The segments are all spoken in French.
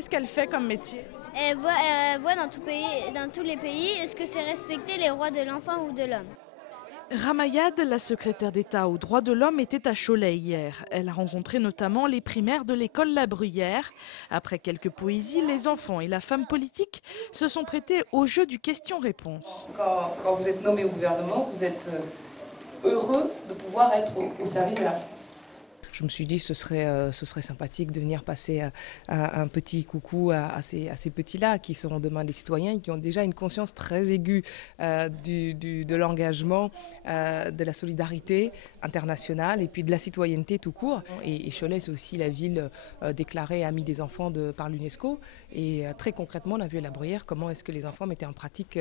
Qu'est-ce qu'elle fait comme métier? Elle voit dans tous les pays, est-ce que c'est respecter les droits de l'enfant ou de l'homme. Ramayad, la secrétaire d'État aux droits de l'homme, était à Cholet hier. Elle a rencontré notamment les primaires de l'école La Bruyère. Après quelques poésies, les enfants et la femme politique se sont prêtés au jeu du question-réponse. Quand vous êtes nommé au gouvernement, vous êtes heureux de pouvoir être au service de la France. Je me suis dit ce serait sympathique de venir passer un petit coucou à ces petits-là qui seront demain des citoyens et qui ont déjà une conscience très aiguë de l'engagement, de la solidarité internationale et puis de la citoyenneté tout court. Et Cholet, c'est aussi la ville déclarée amie des enfants par l'UNESCO. Et très concrètement, on a vu à La Bruyère comment est-ce que les enfants mettaient en pratique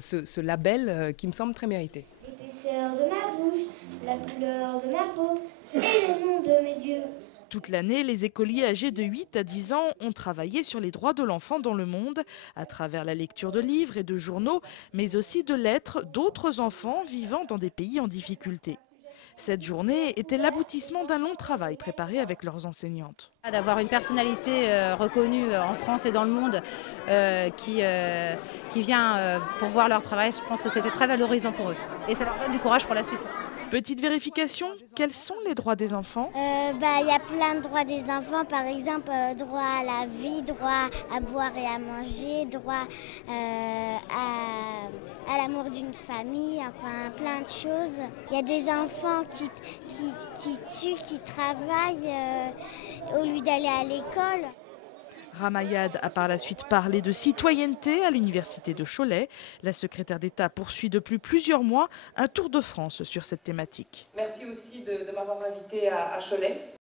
ce label qui me semble très mérité. L'épaisseur de ma bouche, la couleur de ma peau et le nom de mes dieux. Toute l'année, les écoliers âgés de 8 à 10 ans ont travaillé sur les droits de l'enfant dans le monde, à travers la lecture de livres et de journaux, mais aussi de lettres d'autres enfants vivant dans des pays en difficulté. Cette journée était l'aboutissement d'un long travail préparé avec leurs enseignantes. D'avoir une personnalité reconnue en France et dans le monde qui vient pour voir leur travail, je pense que c'était très valorisant pour eux. Et ça leur donne du courage pour la suite. Petite vérification, quels sont les droits des enfants? Il y a plein de droits des enfants, par exemple droit à la vie, droit à boire et à manger, droit à l'amour d'une famille, enfin plein de choses. Il y a des enfants qui tuent, qui travaillent au lieu d'aller à l'école. Ramayad a par la suite parlé de citoyenneté à l'université de Cholet. La secrétaire d'État poursuit depuis plusieurs mois un tour de France sur cette thématique. Merci aussi de m'avoir invité à Cholet.